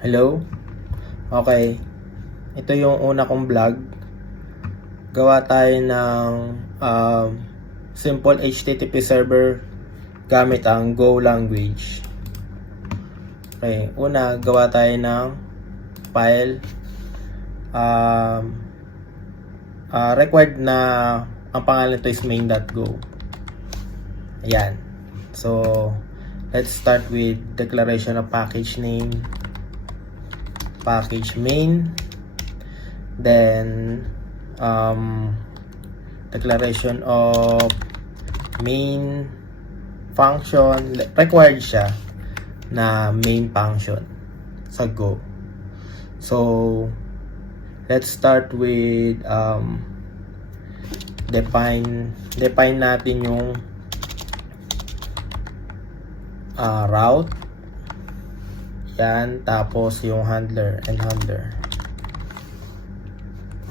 Hello? Okay. Ito yung una kong vlog. Gawa tayo ng simple HTTP server gamit ang Go language. Okay. Una, gawa tayo ng file. Required na ang pangalan nito is main.go. Ayan. So, let's start with declaration of package name. Package main, then declaration of main function. Required siya na main function sa Go. So let's start with define natin yung route. Yan, tapos yung handler and handler.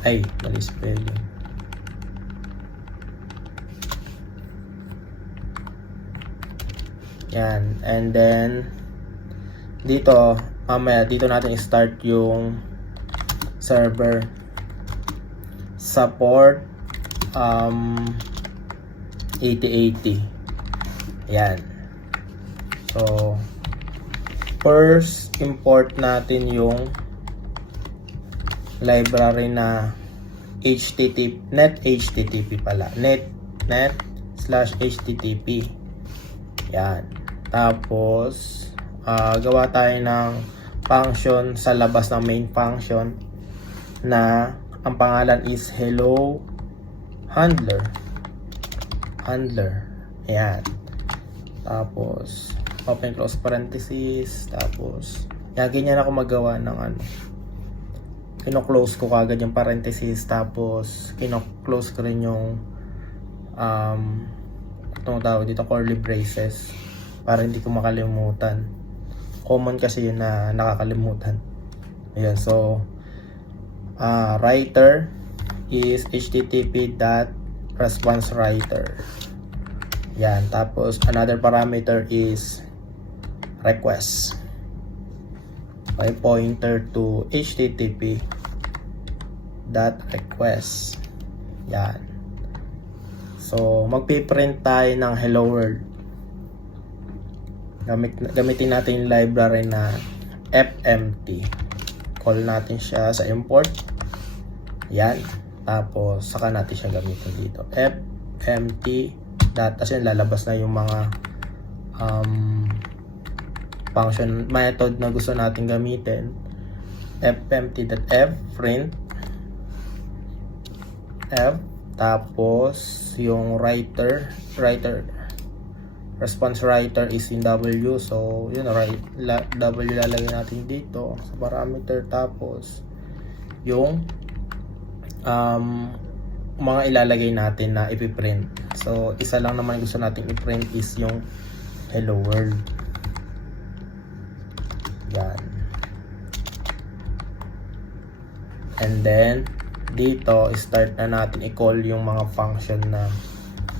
Ay, mali spelling. Yan, and then dito, dito natin i-start yung server. Support 8080. Yan. So first, import natin yung library na net HTTP pala. net/HTTP. Yan. Tapos, gawa tayo ng function sa labas ng main function na ang pangalan is hello handler. Yan. Tapos, open close parenthesis, tapos ganyan ako magawa ng kino-close ko kagad yung parenthesis, tapos kino-close ko rin yung itong tawag dito, curly braces, para hindi ko makalimutan. Common kasi yun na nakakalimutan. Ayan, so writer is http.responseWriter. Yan, tapos another parameter is request. May pointer to http.request. Yan. So, magpiprint tayo ng hello world. Gamitin natin yung library na fmt. Call natin siya sa import. Yan. Tapos, saka natin siya gamitin dito. fmt. Tapos yun, lalabas na yung mga function method na gusto natin gamitin. fmt.f print f, tapos yung writer response writer is in w, so yun, w lalagay natin dito sa parameter. Tapos yung mga ilalagay natin na ipiprint, so isa lang naman gusto natin i-print is yung hello world. Yan. And then dito start na natin i-call yung mga function na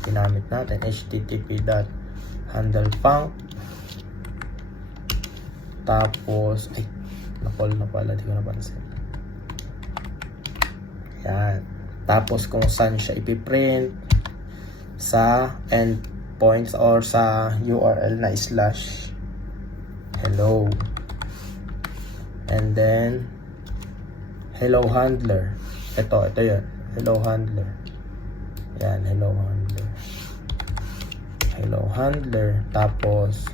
ginamit natin. http.handlefunc, tapos na-call na pala, di ko napansin. Yan. Tapos kung saan siya ipiprint, sa endpoints or sa URL na /hello. And then hello handler. Ito yun. Hello handler. Yan, hello handler. Tapos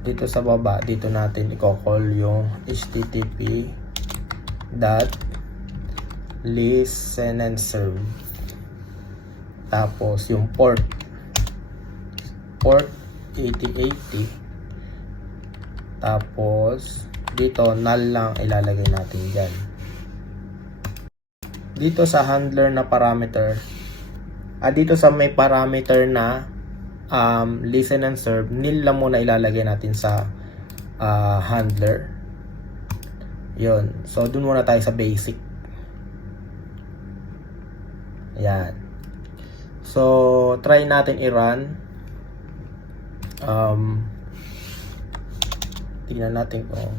dito sa baba, dito natin i-call yung http.listen and serve. Tapos yung port 8080. Tapos dito null lang ilalagay natin dyan. Dito sa handler na parameter, dito sa may parameter na listen and serve, nil lang muna ilalagay natin sa handler. Yun. So dun muna tayo sa basic. Ayan. So try natin i-run. Tingnan natin kung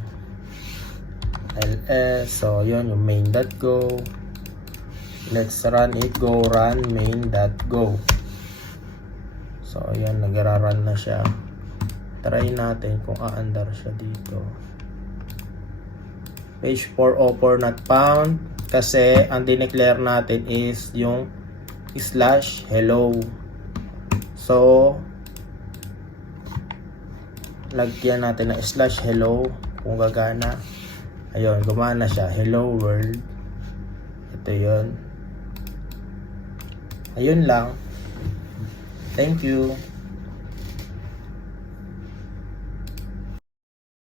ls. So yun yung main.go. Let's run it. Go run main.go. So yun, nagra-run na siya. Try natin kung aandar siya dito. Page 404 not found kasi ang dineclare natin is yung /hello. So lagyan natin ng /hello kung gagana. Ayun, gumana siya. Hello world. Ito yun. Ayun lang. Thank you.